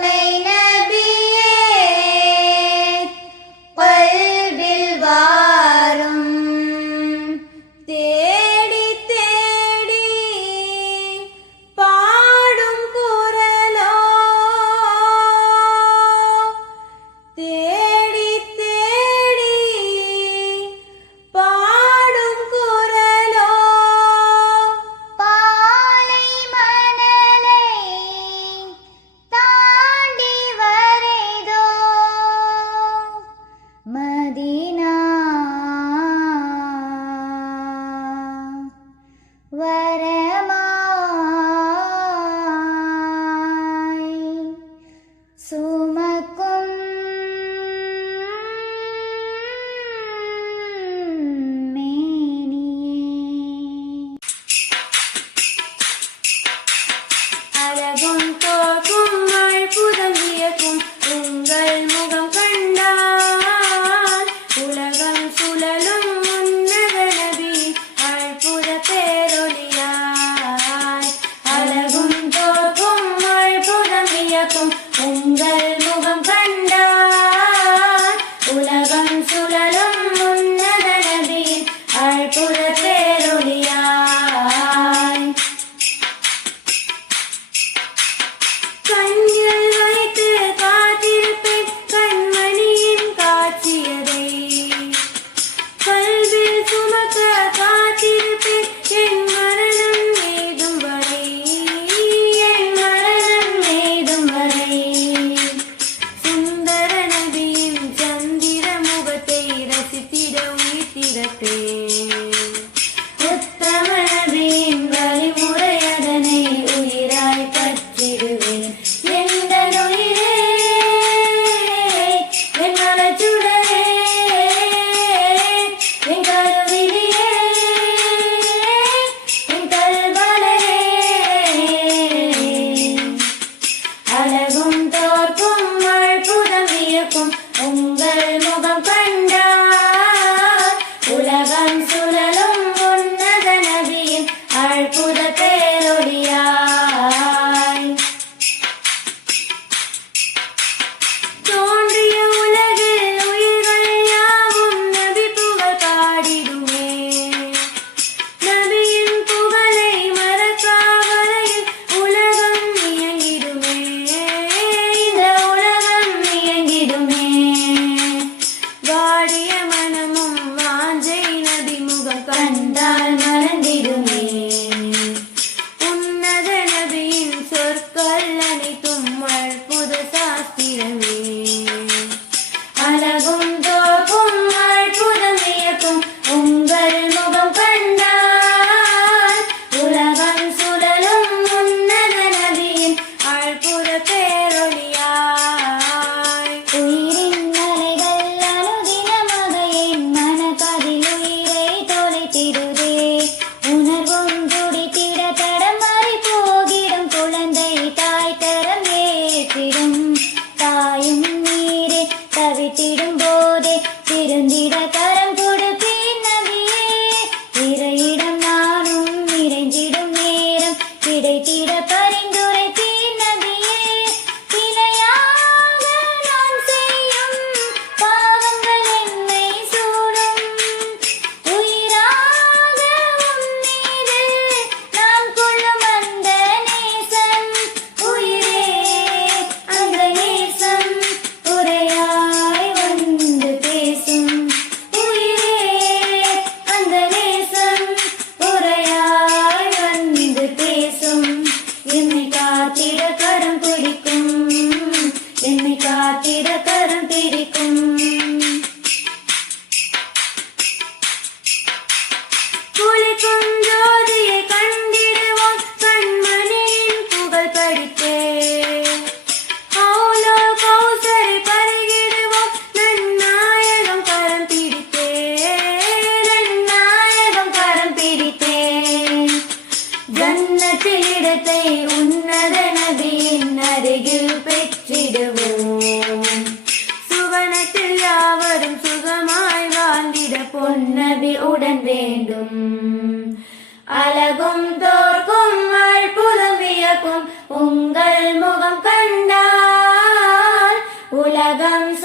name. പരമ ஜன்னத்தில் இடத்தை உன்னத நபியின் அருகில் பெற்றிடுவோம். சுவனத்தில் யாவரும் சுகமாய் வாழ்ந்திட பொன்னபி உடன் வேண்டும். அழகும் தோற்கும் அற்புதம் வியக்கும் உங்கள் முகம் கண்டால் உலகம்